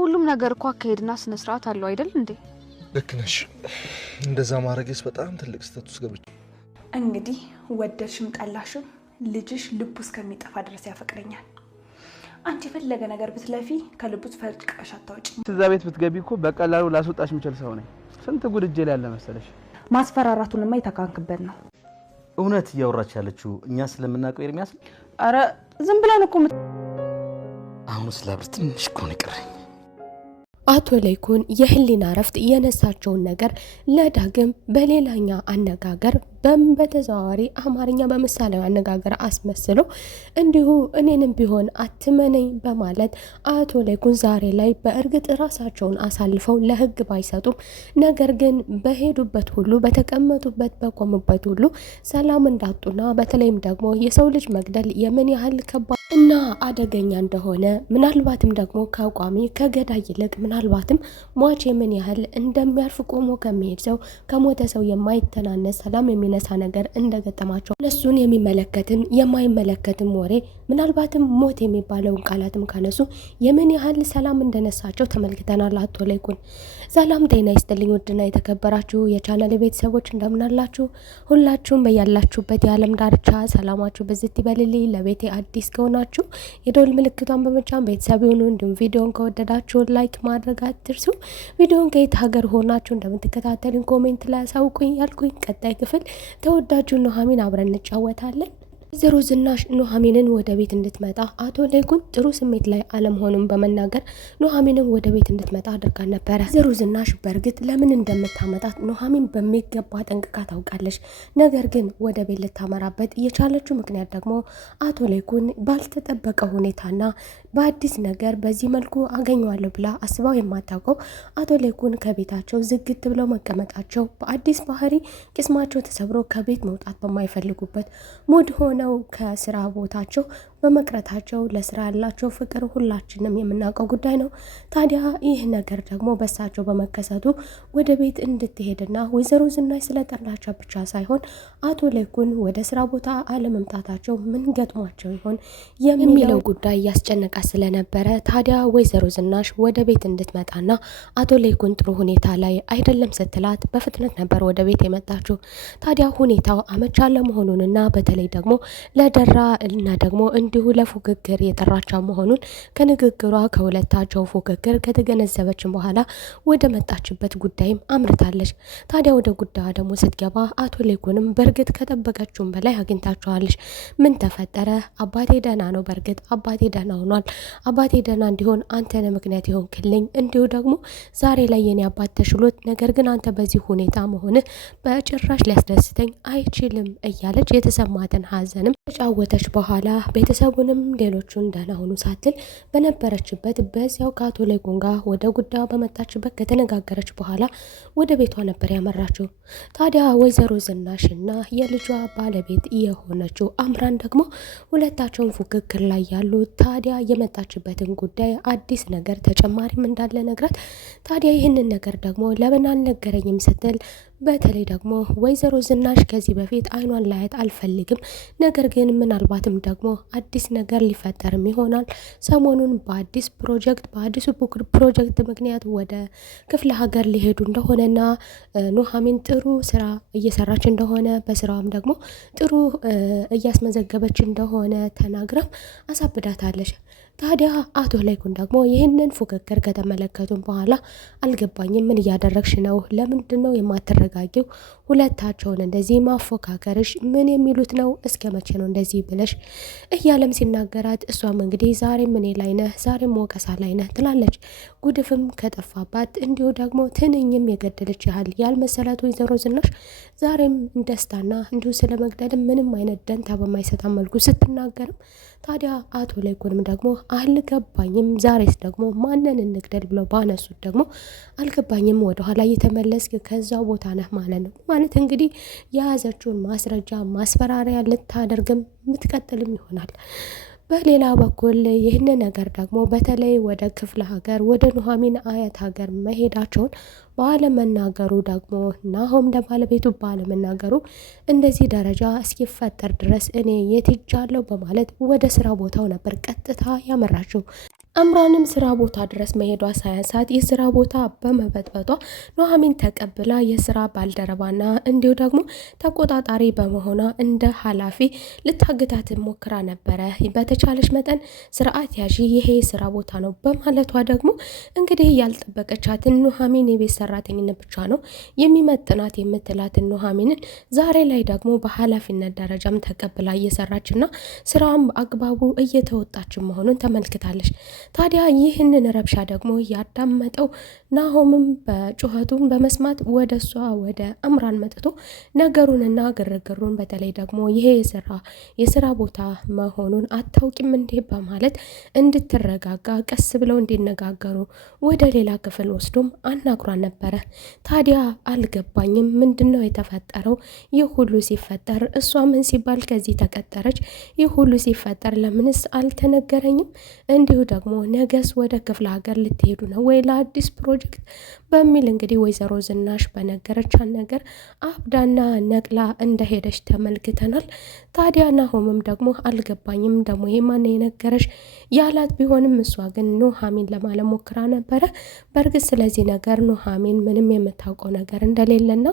ሁሉም ነገር እኮ አካሄድና ስነ ስርዓት አለው አይደል እንዴ? ልክ ነሽ። እንደዛ ማድረግስ በጣም ትልቅ ስህተት ውስጥ ገብቼ። እንግዲህ ወደድሽም ጠላሽም ልጅሽ ልቡ እስከሚጠፋ ድረስ ያፈቅረኛል። አንቺ የፈለገ ነገር ብትለፊ ከልቡ ፈልቀሽ አታውጪም። እዛ ቤት ብትገቢ እኮ በቀላሉ ላስወጣሽ የምችል ሰው ነኝ። ስንት ጉድ እጄ ላይ ያለ መሰለሽ። ማስፈራራቱንማ የተካንክበት ነው። እውነት እያወራች ያለችው እኛ ስለምናውቀው ኤርሚያስ? አረ ዝም ብለን እኮ አሁን ስላብር ትንሽ እኮ ነው የቀረኝ። አቶ ለይኩን የህሊና ረፍት የነሳቸውን ነገር ለዳግም በሌላኛ አነጋገር በተዘዋዋሪ አማርኛ በምሳሌያዊ አነጋገር አስመስሎ እንዲሁ እኔንም ቢሆን አትመነኝ በማለት አቶ ለይኩን ዛሬ ላይ በእርግጥ ራሳቸውን አሳልፈው ለህግ ባይሰጡም ነገር ግን በሄዱበት ሁሉ በተቀመጡበት በቆሙበት ሁሉ ሰላም እንዳጡና በተለይም ደግሞ የሰው ልጅ መግደል የምን ያህል ከባድ እና አደገኛ እንደሆነ ምናልባትም ደግሞ ከአቋሚ ከገዳይ ይልቅ ምናልባትም ሟች የምን ያህል እንደሚያርፍ ቆሞ ከሚሄድ ሰው ከሞተ ሰው የማይተናነስ ሰላም የሚነሳ ነገር እንደገጠማቸው እነሱን የሚመለከትም የማይመለከትም ወሬ ምናልባትም ሞት የሚባለውን ቃላትም ካነሱ የምን ያህል ሰላም እንደነሳቸው ተመልክተናል። አቶ ለይኩን ሰላም ጤና ይስጥልኝ። ውድና የተከበራችሁ የቻናል ቤተሰቦች እንደምናላችሁ ሁላችሁም በያላችሁበት የዓለም ዳርቻ ሰላማችሁ በዝት ይበልልኝ። ለቤቴ አዲስ ከሆናችሁ የደወል ምልክቷን በመጫን ቤተሰብ ይሁኑ። እንዲሁም ቪዲዮን ከወደዳችሁ ላይክ ማድረግ አትርሱ። ቪዲዮን ከየት ሀገር ሆናችሁ እንደምትከታተሉኝ ኮሜንት ላይ አሳውቁኝ ያልኩኝ ቀጣይ ክፍል ተወዳጁ ኑሐሚን አብረን እንጫወታለን። ወይዘሮ ዝናሽ ኑሐሚንን ወደ ቤት እንድትመጣ አቶ ለይኩን ጥሩ ስሜት ላይ አለመሆኑን በመናገር ኑሐሚንን ወደ ቤት እንድትመጣ አድርጋ ነበረ። ወይዘሮ ዝናሽ በእርግጥ ለምን እንደምታመጣት ኑሐሚን በሚገባ ጠንቅቃ ታውቃለች። ነገር ግን ወደ ቤት ልታመራበት የቻለችው ምክንያት ደግሞ አቶ ለይኩን ባልተጠበቀ ሁኔታና በአዲስ ነገር በዚህ መልኩ አገኘዋለሁ ብላ አስባው የማታውቀው አቶ ለይኩን ከቤታቸው ዝግት ብለው መቀመጣቸው በአዲስ ባህሪ ቅስማቸው ተሰብሮ ከቤት መውጣት በማይፈልጉበት ሙድ ሆነ ነው ከስራ ቦታቸው በመቅረታቸው ለስራ ያላቸው ፍቅር ሁላችንም የምናውቀው ጉዳይ ነው። ታዲያ ይህ ነገር ደግሞ በሳቸው በመከሰቱ ወደ ቤት እንድትሄድና ወይዘሮ ዝናሽ ስለጠራቻ ብቻ ሳይሆን አቶ ለይኩን ወደ ስራ ቦታ አለመምጣታቸው ምን ገጥሟቸው ይሆን የሚለው ጉዳይ ያስጨነቃ ስለነበረ ታዲያ ወይዘሮ ዝናሽ ወደ ቤት እንድትመጣና አቶ ለይኩን ጥሩ ሁኔታ ላይ አይደለም ስትላት በፍጥነት ነበር ወደ ቤት የመጣችው። ታዲያ ሁኔታው አመቻ ለመሆኑንና በተለይ ደግሞ ለደራ እና ደግሞ እንዲሁ ለፉክክር የጠራቻው መሆኑን ከንግግሯ ከሁለታቸው ፉክክር ከተገነዘበችን በኋላ ወደ መጣችበት ጉዳይም አምርታለች። ታዲያ ወደ ጉዳዩ ደግሞ ስትገባ አቶ ለይኩንም በእርግጥ ከጠበቀችውም በላይ አግኝታቸዋለች። ምን ተፈጠረ? አባቴ ደህና ነው። በእርግጥ አባቴ ደህና ሆኗል። አባቴ ደህና እንዲሆን አንተ ነህ ምክንያት የሆንክልኝ። እንዲሁ ደግሞ ዛሬ ላይ የኔ አባት ተሽሎት፣ ነገር ግን አንተ በዚህ ሁኔታ መሆንህ በጭራሽ ሊያስደስተኝ አይችልም እያለች የተሰማትን ሀዘንም ተጫወተች። በኋላ ቤተሰቡንም ሌሎቹን ደህና ሆኑ ሳትል በነበረችበት በዚያው ከአቶ ለይኩን ጋር ወደ ጉዳዩ በመጣችበት ከተነጋገረች በኋላ ወደ ቤቷ ነበር ያመራችው። ታዲያ ወይዘሮ ዝናሽና የልጇ ባለቤት የሆነችው አምራን ደግሞ ሁለታቸውን ፉክክር ላይ ያሉ ታዲያ የመጣችበትን ጉዳይ አዲስ ነገር ተጨማሪም እንዳለ ነግራት ታዲያ ይህንን ነገር ደግሞ ለምን አልነገረኝም ስትል በተለይ ደግሞ ወይዘሮ ዝናሽ ከዚህ በፊት አይኗን ላያት አልፈልግም፣ ነገር ግን ምናልባትም ደግሞ አዲስ ነገር ሊፈጠርም ይሆናል ሰሞኑን በአዲስ ፕሮጀክት በአዲሱ ፕሮጀክት ምክንያት ወደ ክፍለ ሀገር ሊሄዱ እንደሆነና ኑሐሚን ጥሩ ስራ እየሰራች እንደሆነ በስራዋም ደግሞ ጥሩ እያስመዘገበች እንደሆነ ተናግረም አሳብዳታለች። ታዲያ አቶ ለይኩን ደግሞ ይህንን ፉክክር ከተመለከቱም በኋላ አልገባኝም፣ ምን እያደረግሽ ነው? ለምንድን ነው የማትረጋጊው? ሁለታቸውን እንደዚህ ማፎካከርሽ ምን የሚሉት ነው? እስከ መቼ ነው እንደዚህ ብለሽ እያለም ሲናገራት እሷም እንግዲህ ዛሬም እኔ ላይ ነህ ዛሬም ወቀሳ ላይ ነህ ትላለች። ጉድፍም ከጠፋባት እንዲሁ ደግሞ ትንኝም የገደለች ያህል ያልመሰላት ወይዘሮ ዝናሽ ዛሬም ደስታና እንዲሁ ስለ መግደልም ምንም አይነት ደንታ በማይሰጣ መልኩ ስትናገርም ታዲያ አቶ ለይኩንም ደግሞ አልገባኝም፣ ዛሬስ ደግሞ ማንን እንግደል ብለው ባነሱት ደግሞ አልገባኝም፣ ወደኋላ እየተመለስክ ከዛው ቦታ ነህ ማለት ነው። ማለት እንግዲህ የያዘችውን ማስረጃ ማስፈራሪያ ልታደርግም ምትቀጥልም ይሆናል። በሌላ በኩል ይህን ነገር ደግሞ በተለይ ወደ ክፍለ ሀገር ወደ ኑሐሚን አያት ሀገር መሄዳቸውን ባለመናገሩ ደግሞ ናሆም ለባለቤቱ ባለመናገሩ እንደዚህ ደረጃ እስኪፈጠር ድረስ እኔ የት ሄጃለሁ በማለት ወደ ስራ ቦታው ነበር ቀጥታ ያመራችው። አምራንም ስራ ቦታ ድረስ መሄዷ ሳያንሳት የስራ ቦታ በመበጥበጧ ኑሐሚን ተቀብላ የስራ ባልደረባና እንዲሁ ደግሞ ተቆጣጣሪ በመሆኗ እንደ ኃላፊ ልታግታት ሞክራ ነበረ። በተቻለች መጠን ስርዓት ያዢ፣ ይሄ የስራ ቦታ ነው በማለቷ ደግሞ እንግዲህ ያልጠበቀቻትን ኑሐሚን የቤት ሰራተኝነት ብቻ ነው የሚመጥናት የምትላትን ኑሐሚንን ዛሬ ላይ ደግሞ በኃላፊነት ደረጃም ተቀብላ እየሰራችና ስራዋን በአግባቡ እየተወጣች መሆኑን ተመልክታለች። ታዲያ ይህንን ረብሻ ደግሞ ያዳመጠው ናሆምም በጩኸቱን በመስማት ወደ እሷ ወደ አምራን መጥቶ ነገሩንና ግርግሩን በተለይ ደግሞ ይሄ የስራ ቦታ መሆኑን አታውቂም እንዴ በማለት እንድትረጋጋ ቀስ ብለው እንዲነጋገሩ ወደ ሌላ ክፍል ወስዶም አናግሯን ነበረ። ታዲያ አልገባኝም፣ ምንድነው የተፈጠረው? ይህ ሁሉ ሲፈጠር እሷ ምን ሲባል ከዚህ ተቀጠረች? ይህ ሁሉ ሲፈጠር ለምንስ አልተነገረኝም? እንዲሁ ደግሞ ነገስ ወደ ክፍለ ሀገር ልትሄዱ ነው ወይ ለአዲስ ፕሮጀክት በሚል እንግዲህ ወይዘሮ ዝናሽ በነገረቻት ነገር አብዳና ነቅላ እንደሄደች ተመልክተናል። ታዲያ ናሆምም ደግሞ አልገባኝም ደግሞ ይሄ ማን የነገረሽ ያላት ቢሆንም እሷ ግን ኑሐሚን ለማለት ሞክራ ነበረ። በእርግጥ ስለዚህ ነገር ኑሐሚን ምንም የምታውቀው ነገር እንደሌለና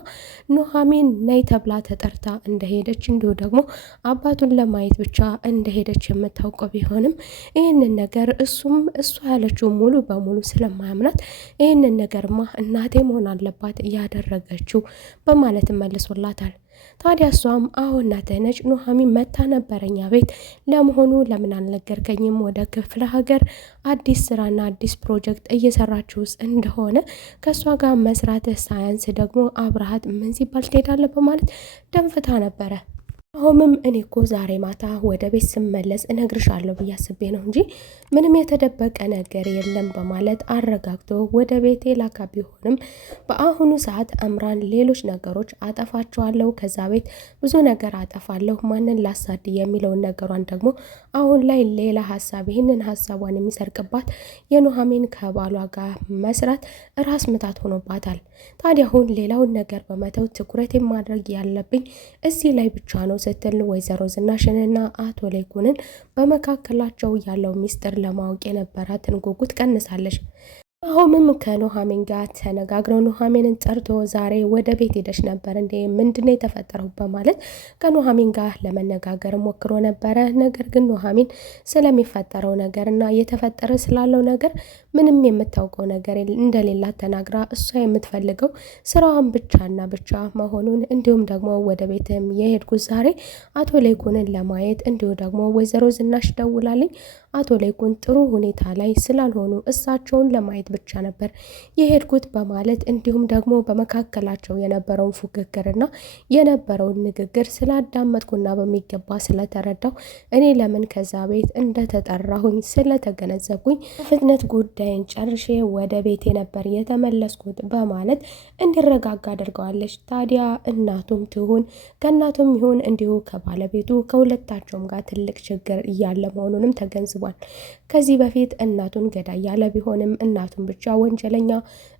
ኑሐሚን ነይ ተብላ ተጠርታ እንደሄደች እንዲሁ ደግሞ አባቱን ለማየት ብቻ እንደሄደች የምታውቀው ቢሆንም ይህንን ነገር እሱም እሷ ያለችው ሙሉ በሙሉ ስለማያምናት ይህንን ነገርማ እናቴ መሆን አለባት ያደረገችው በማለት መልሶላታል። ታዲያ እሷም አዎ እናትህ ነች፣ ኑሐሚን መታ ነበረኛ ቤት፣ ለመሆኑ ለምን አልነገርከኝም? ወደ ክፍለ ሀገር አዲስ ስራና አዲስ ፕሮጀክት እየሰራችሁስ እንደሆነ ከእሷ ጋር መስራትህ ሳያንስ ደግሞ አብረሃት ምን ሲባል ትሄዳለህ? በማለት ደንፍታ ነበረ። አሁንም እኔ እኮ ዛሬ ማታ ወደ ቤት ስመለስ እነግርሻለሁ ብዬ አስቤ ነው እንጂ ምንም የተደበቀ ነገር የለም በማለት አረጋግቶ ወደ ቤቴ ላካ ቢሆንም በአሁኑ ሰዓት አምራን ሌሎች ነገሮች አጠፋቸዋለሁ፣ ከዛ ቤት ብዙ ነገር አጠፋለሁ፣ ማንን ላሳድ የሚለውን ነገሯን ደግሞ አሁን ላይ ሌላ ሀሳብ ይህንን ሀሳቧን የሚሰርቅባት የኑሐሚን ከባሏ ጋር መስራት ራስ ምታት ሆኖባታል። ታዲያ አሁን ሌላውን ነገር በመተው ትኩረት ማድረግ ያለብኝ እዚህ ላይ ብቻ ነው ስትል ወይዘሮ ዝናሽንና አቶ ለይኩንን በመካከላቸው ያለው ሚስጥር ለማወቅ የነበራትን ጉጉት ቀንሳለች። አሁንም ከኑሐሚን ጋር ተነጋግረው ኑሐሚንን ጠርቶ ዛሬ ወደ ቤት ሄደች ነበር እንዴ? ምንድነው የተፈጠረው? በማለት ከኑሐሚን ጋር ለመነጋገር ሞክሮ ነበረ። ነገር ግን ኑሐሚን ስለሚፈጠረው ነገር እና እየተፈጠረ ስላለው ነገር ምንም የምታውቀው ነገር እንደሌላት ተናግራ እሷ የምትፈልገው ስራዋን ብቻና ብቻ መሆኑን እንዲሁም ደግሞ ወደ ቤትም የሄድኩት ዛሬ አቶ ለይኩንን ለማየት እንዲሁ ደግሞ ወይዘሮ ዝናሽ ደውላልኝ አቶ ለይኩን ጥሩ ሁኔታ ላይ ስላልሆኑ እሳቸውን ለማየት ብቻ ነበር የሄድኩት በማለት እንዲሁም ደግሞ በመካከላቸው የነበረውን ፉክክርና የነበረውን ንግግር ስላዳመጥኩና በሚገባ ስለተረዳው እኔ ለምን ከዛ ቤት እንደተጠራሁኝ ስለተገነዘብኩኝ ፍጥነት ጉዳይን ጨርሼ ወደ ቤቴ ነበር የተመለስኩት በማለት እንዲረጋጋ አድርገዋለች። ታዲያ እናቱም ትሁን ከእናቱም ይሁን እንዲሁ ከባለቤቱ ከሁለታቸውም ጋር ትልቅ ችግር እያለ መሆኑንም ተገንዝቧል። ከዚህ በፊት እናቱን ገዳይ ያለ ቢሆንም እናቱን ብቻ ወንጀለኛ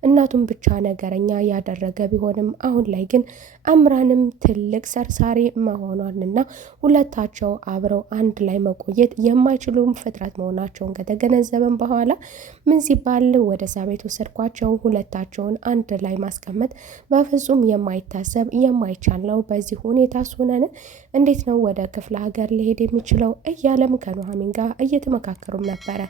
እናቱን ብቻ ነገረኛ ያደረገ ቢሆንም አሁን ላይ ግን አምራንም ትልቅ ሰርሳሪ መሆኗንና ሁለታቸው አብረው አንድ ላይ መቆየት የማይችሉም ፍጥረት መሆናቸውን ከተገነዘበን በኋላ ምን ሲባል ወደ እዛ ቤት ወሰድኳቸው፣ ሁለታቸውን አንድ ላይ ማስቀመጥ በፍጹም የማይታሰብ የማይቻል ነው። በዚህ ሁኔታ ሆነን እንዴት ነው ወደ ክፍለ ሀገር ሊሄድ የሚችለው? እያለም ከኑሐሚን ጋር እየተመካከሩም ነበረ።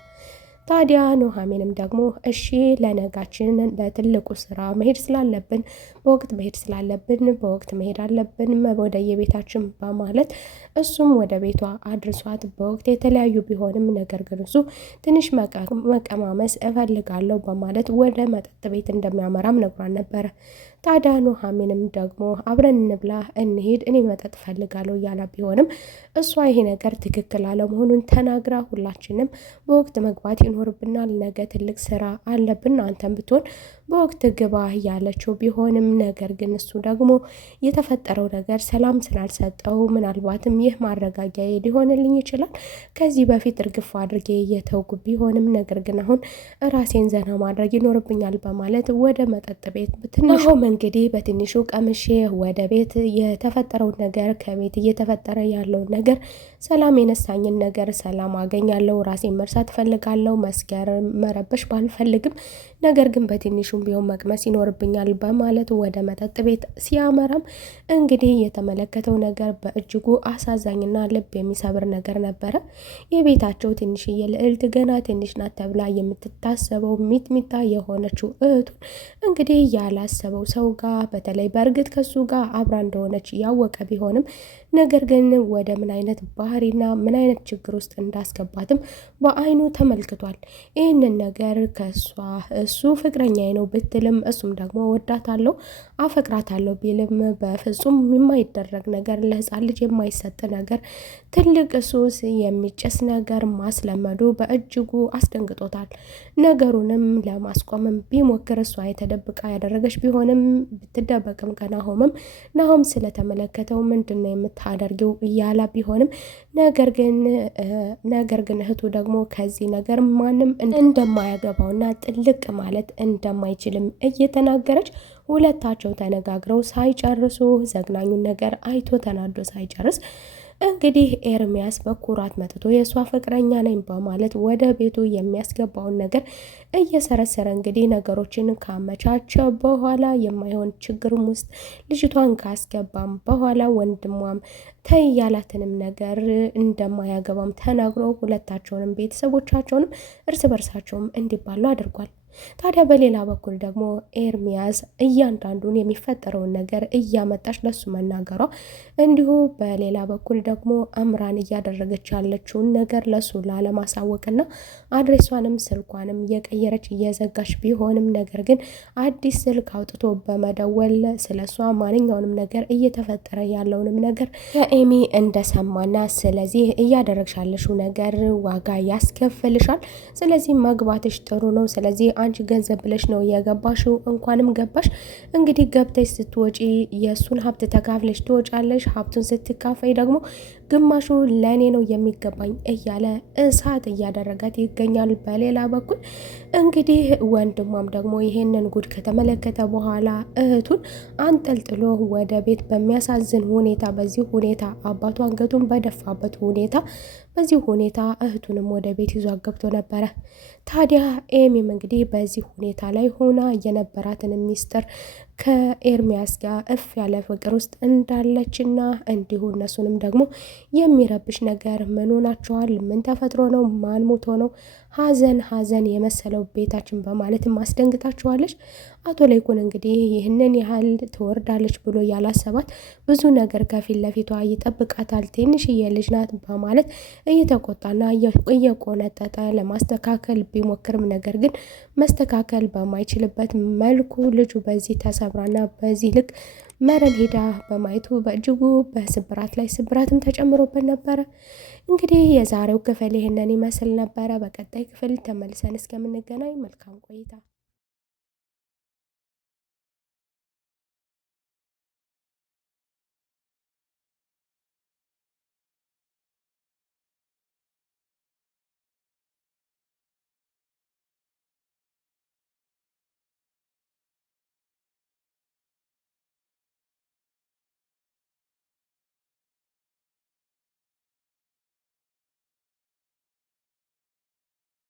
ታዲያ ኑሐሚንም ደግሞ እሺ ለነጋችን ለትልቁ ስራ መሄድ ስላለብን በወቅት መሄድ ስላለብን በወቅት መሄድ አለብን ወደ የቤታችን በማለት እሱም ወደ ቤቷ አድርሷት በወቅት የተለያዩ ቢሆንም ነገር ግን እሱ ትንሽ መቀማመስ እፈልጋለሁ በማለት ወደ መጠጥ ቤት እንደሚያመራም ነግሯን ነበረ። ታዲያ ኑሐሚንም ደግሞ አብረን እንብላ እንሄድ እኔ መጠጥ ፈልጋለሁ እያላ ቢሆንም እሷ ይሄ ነገር ትክክል አለመሆኑን ተናግራ ሁላችንም በወቅት መግባት ይኖርብናል፣ ነገ ትልቅ ስራ አለብን፣ አንተም ብትሆን በወቅት ግባ ያለችው ቢሆንም ነገር ግን እሱ ደግሞ የተፈጠረው ነገር ሰላም ስላልሰጠው ምናልባትም ይህ ማረጋጊያ ሊሆንልኝ ይችላል ከዚህ በፊት እርግፍ አድርጌ የተውኩ ቢሆንም ነገር ግን አሁን ራሴን ዘና ማድረግ ይኖርብኛል በማለት ወደ መጠጥ ቤት ናሆም እንግዲህ በትንሹ ቀምሼ ወደ ቤት የተፈጠረውን ነገር ከቤት እየተፈጠረ ያለውን ነገር ሰላም የነሳኝን ነገር ሰላም አገኛለሁ ራሴን መርሳት ፈልጋለሁ መስገር መረበሽ ባልፈልግም ነገር ግን በትንሹም ቢሆን መቅመስ ይኖርብኛል በማለት ወደ መጠጥ ቤት ሲያመራም እንግዲህ የተመለከተው ነገር በእጅጉ አሳዛኝና ልብ የሚሰብር ነገር ነበረ። የቤታቸው ትንሽዬ ልዕልት ገና ትንሽ ናት ተብላ የምትታሰበው ሚጥሚጣ የሆነችው እህቱን እንግዲህ ያላሰበው ሰው ጋር በተለይ በእርግጥ ከሱ ጋር አብራ እንደሆነች ያወቀ ቢሆንም ነገር ግን ወደ ምን አይነት ባህሪና ምን አይነት ችግር ውስጥ እንዳስገባትም በአይኑ ተመልክቷል። ይህንን ነገር ከሷ እሱ ፍቅረኛዬ ነው ብትልም እሱም ደግሞ ወዳታለሁ አፈቅራታለሁ ቢልም በፍጹም የማይደረግ ነገር ለህፃን ልጅ የማይሰጥ ነገር ትልቅ ሱስ የሚጨስ ነገር ማስለመዱ በእጅጉ አስደንግጦታል። ነገሩንም ለማስቆምም ቢሞክር እሷ የተደብቃ ያደረገች ቢሆንም ብትደበቅም ከናሆምም ናሆም ስለተመለከተው ምንድነው የምታደርጊው እያላ ቢሆንም ነገር ግን እህቱ ደግሞ ከዚህ ነገር ማንም እንደማያገባውና ጥልቅ ማለት እንደማይችልም እየተናገረች ሁለታቸው ተነጋግረው ሳይጨርሱ ዘግናኙን ነገር አይቶ ተናዶ ሳይጨርስ እንግዲህ ኤርሚያስ በኩራት መጥቶ የሷ ፍቅረኛ ነኝ በማለት ወደ ቤቱ የሚያስገባውን ነገር እየሰረሰረ እንግዲህ ነገሮችን ካመቻቸ በኋላ የማይሆን ችግርም ውስጥ ልጅቷን ካስገባም በኋላ ወንድሟም ተይ ያላትንም ነገር እንደማያገባም ተናግሮ ሁለታቸውንም ቤተሰቦቻቸውንም እርስ በርሳቸውም እንዲባሉ አድርጓል። ታዲያ በሌላ በኩል ደግሞ ኤርሚያስ እያንዳንዱን የሚፈጠረውን ነገር እያመጣች ለሱ መናገሯ እንዲሁ በሌላ በኩል ደግሞ አምራን እያደረገች ያለችውን ነገር ለሱ ላለማሳወቅና አድሬሷንም ስልኳንም እየቀየረች እየዘጋች ቢሆንም ነገር ግን አዲስ ስልክ አውጥቶ በመደወል ስለሷ ማንኛውንም ነገር እየተፈጠረ ያለውንም ነገር ከኤሚ እንደሰማና ስለዚህ እያደረግሽ ያለሽው ነገር ዋጋ ያስከፍልሻል፣ ስለዚህ መግባትሽ ጥሩ ነው፣ ስለዚህ አንቺ ገንዘብ ብለሽ ነው የገባሽው፣ እንኳንም ገባሽ። እንግዲህ ገብተሽ ስትወጪ የሱን ሀብት ተካፍለሽ ትወጫለሽ። ሀብቱን ስትካፈይ ደግሞ ግማሹ ለኔ ነው የሚገባኝ እያለ እሳት እያደረጋት ይገኛል። በሌላ በኩል እንግዲህ ወንድሟም ደግሞ ይሄንን ጉድ ከተመለከተ በኋላ እህቱን አንጠልጥሎ ወደ ቤት በሚያሳዝን ሁኔታ በዚህ ሁኔታ አባቱ አንገቱን በደፋበት ሁኔታ በዚህ ሁኔታ እህቱንም ወደ ቤት ይዞ ገብቶ ነበረ። ታዲያ ኤሚም እንግዲህ በዚህ ሁኔታ ላይ ሆና የነበራትን ሚስጥር ከኤርሚያስ ጋር እፍ ያለ ፍቅር ውስጥ እንዳለችና እንዲሁ እነሱንም ደግሞ የሚረብሽ ነገር ምን ሆናቸዋል፣ ምን ተፈጥሮ ነው፣ ማን ሞቶ ነው፣ ሀዘን የመሰለው ቤታችን በማለት ማስደንግጣቸዋለች። አቶ ለይኩን እንግዲህ ይህንን ያህል ትወርዳለች ብሎ ያላሰባት ብዙ ነገር ከፊት ለፊቷ ይጠብቃታል፣ ትንሽዬ ልጅ ናት በማለት እየተቆጣና እየቆነጠጠ ለማስተካከል ቢሞክርም ነገር ግን መስተካከል በማይችልበት መልኩ ልጁ በዚህ ተሰብራና በዚህ ልክ መረን ሄዳ በማየቱ በእጅጉ በስብራት ላይ ስብራትም ተጨምሮበት ነበረ። እንግዲህ የዛሬው ክፍል ይህንን ይመስል ነበረ። በቀጣይ ክፍል ተመልሰን እስከምንገናኝ መልካም ቆይታ